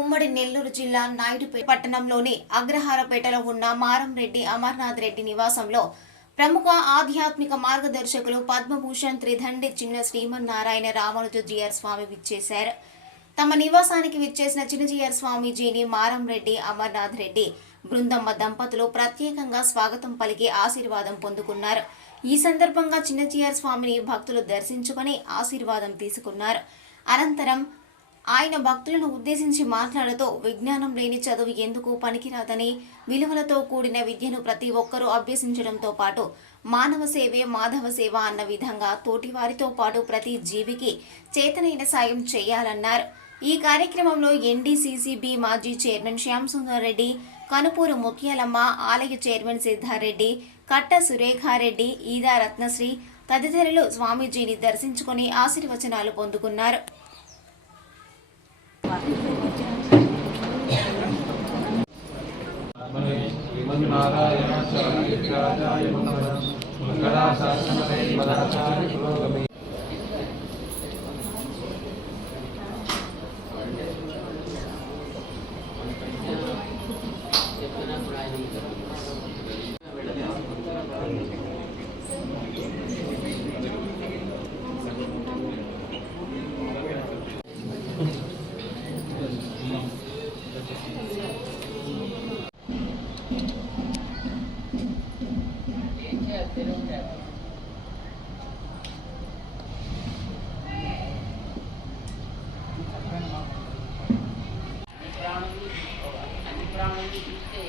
ఉమ్మడి నెల్లూరు జిల్లా నాయుడుపేట పట్టణంలోని అగ్రహారపేటలో ఉన్న మారంరెడ్డి అమర్నాథ్ రెడ్డి నివాసంలో ప్రముఖ ఆధ్యాత్మిక మార్గదర్శకులు పద్మభూషణ్ త్రిదండి చిన్న శ్రీమన్నారాయణ రామానుజీయర్ స్వామి విచ్చేశారు. తమ నివాసానికి విచ్చేసిన చిన్నజీయర్ స్వామీజీని మారంరెడ్డి అమర్నాథ్ రెడ్డి బృందమ్మ దంపతులు ప్రత్యేకంగా స్వాగతం పలికి ఆశీర్వాదం పొందుకున్నారు. ఈ సందర్భంగా చిన్నజీయర్ స్వామిని భక్తులు దర్శించుకుని ఆశీర్వాదం తీసుకున్నారు. అనంతరం ఆయన భక్తులను ఉద్దేశించి మాట్లాడుతూ విజ్ఞానం లేని చదువు ఎందుకు పనికిరాదని, విలువలతో కూడిన విద్యను ప్రతి ఒక్కరూ అభ్యసించడంతో పాటు మానవ సేవే మాధవ సేవ అన్న విధంగా తోటివారితో పాటు ప్రతి జీవికి చేతనైన సాయం చేయాలన్నారు. ఈ కార్యక్రమంలో ఎన్డీసీసీబీ మాజీ చైర్మన్ శ్యామ్ సుందర్ రెడ్డి, కనుపూరు ముత్యాలమ్మ, ఆలయ చైర్మన్ సిద్ధారెడ్డి, కట్ట సురేఖారెడ్డి, ఈదా రత్నశ్రీ తదితరులు స్వామీజీని దర్శించుకుని ఆశీర్వచనాలు పొందుకున్నారు.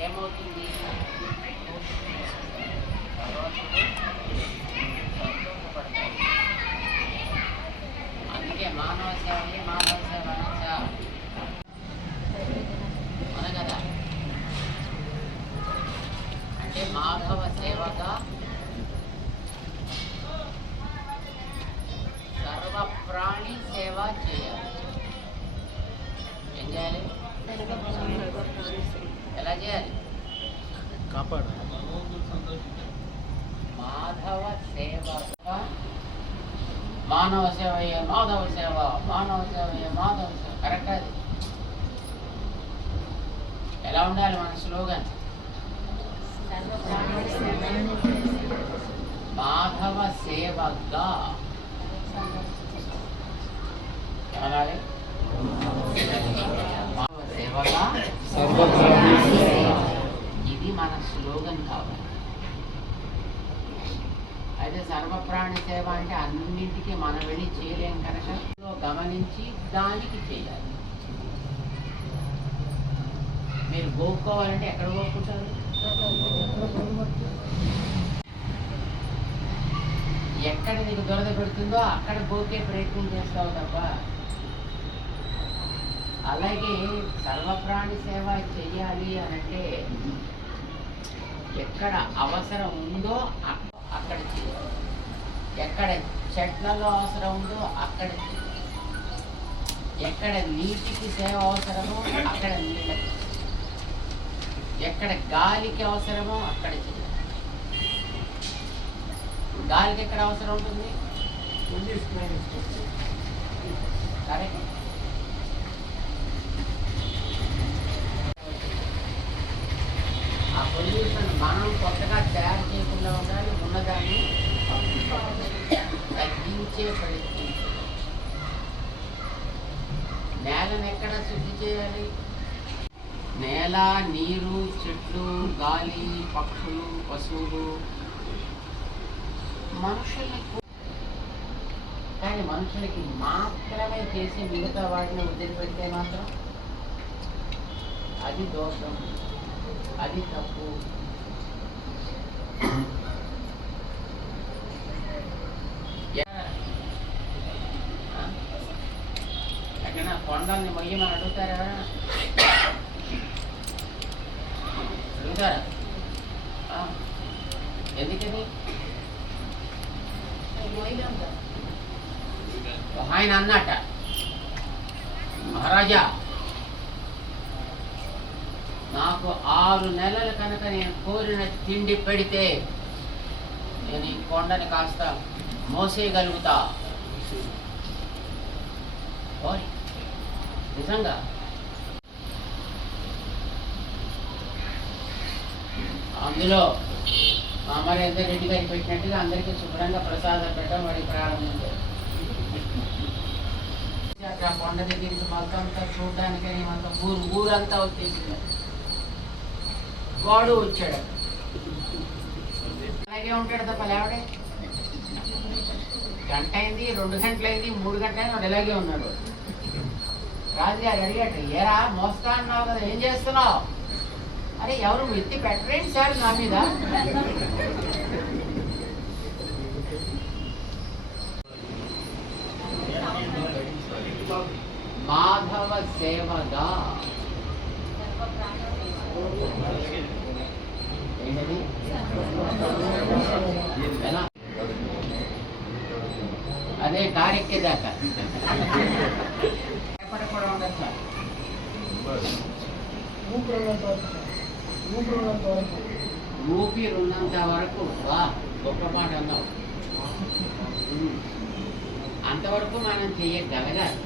ఏమవుతుంది? అందుకే మానవ సేవని మాధవ సేవ మన కదా. అంటే మాధవ సేవగా సర్వ ప్రాణి సేవ చేయాలి. ఏం చేయాలి? ఎలా చేయాలి? కాపాడు. మాధవ సేవ, మానవ సేవయే మాధవ సేవ, మానవ సేవయే మాధవ సేవ. కరెక్ట్. అది ఎలా ఉండాలి మన స్లోగన్? మాధవ సేవగా అనాలి. మాధవ సేవగా ఇది మన స్లోగన్ కావాలి. అయితే సర్వప్రాణి సేవ అంటే అన్నింటికీ మనం వెళ్ళి చేయలేం కనుక గమనించి దానికి చేయాలి. మీరు గోక్కోవాలంటే ఎక్కడ గోక్కుంటారు? ఎక్కడ నీకు దురద పెడుతుందో అక్కడ గోకే ప్రయత్నం చేస్తావు తప్ప. అలాగే సర్వప్రాణి సేవ చేయాలి అనంటే ఎక్కడ అవసరం ఉందో అక్కడ చేయాలి. ఎక్కడ చెట్లలో అవసరం ఉందో అక్కడ చేయాలి. ఎక్కడ నీటికి సేవ అవసరమో అక్కడ నీళ్ళకి, ఎక్కడ గాలికి అవసరమో అక్కడ చేయాలి. గాలికి ఎక్కడ అవసరం ఉంటుంది? కరెక్ట్. ఆ పొల్యూషన్ మనం కొత్తగా తయారు చేయకుండా ఉండాలి. ఉన్నదాన్ని తగ్గించే ప్రయత్నం. నేలను ఎక్కడ శుద్ధి చేయాలి? నేల, నీరు, చెట్లు, గాలి, పక్షులు, పశువులు, మనుషులకు. కానీ మనుషులకి మాత్రమే చేసి మిగతా వాటిని వదిలిపెడితే మాత్రం అది దోషం, అది తప్పు. ఎక్కడ కొండల్ని మొయ్యమని అడుగుతారా? అడుగుతారా? ఎందుకని? ఆయన అన్నట, మహారాజా నాకు 6 నెలల కనుక నేను కోరిన తిండి పెడితే నేను ఈ కొండని కాస్త మోసేయగలుగుతా. ఓయ్, నిజంగా అందులో మా అమరేందర్ రెడ్డి గారికి పెట్టినట్టుగా అందరికీ శుభ్రంగా ప్రసాదం పెట్టడం వాడికి ప్రారంభించారు. ఆ కొండ దగ్గరికి మొత్తం అంతా చూడడానికని మొత్తం ఊరంతా వచ్చేసింది. వాడు వచ్చాడు, అలాగే ఉంటాడు తప్ప లేవడే. గంట అయింది, 2 గంటలైంది, 3 గంటలైంది, వాడు ఇలాగే ఉన్నాడు. రాజుగారు అడిగాడు, ఏరా మోస్తా అన్నావు కదా, ఏం చేస్తున్నావు? అరే ఎవరు ఎత్తి పెట్టరేంటి సార్ నా మీద? మాధవ సేవగా ఏంటది? ఎలా? అదే కారెక్కేదాకా కూడా ఉండదు సార్. ఊపిరున్నంత వరకు వా గొప్ప మాట అన్నావు. అంతవరకు మనం చెయ్యగలగాలి.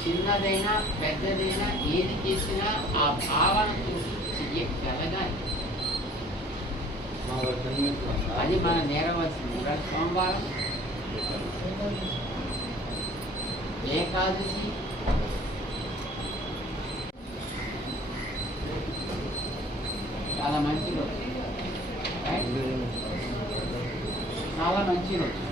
చిన్నదైనా పెద్దదైనా ఏది చేసినా ఆ భావనతో చెయ్యగలగాలి. అది మనం నేరవలసింది. సోమవారం ఏకాదశి, చాలా మంచి రోజు, చాలా మంచి రోజు.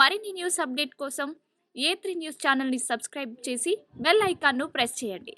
మరిన్ని న్యూస్ అప్డేట్ కోసం A3 న్యూస్ ఛానల్ని సబ్స్క్రైబ్ చేసి బెల్ ఐకాన్ను ప్రెస్ చేయండి.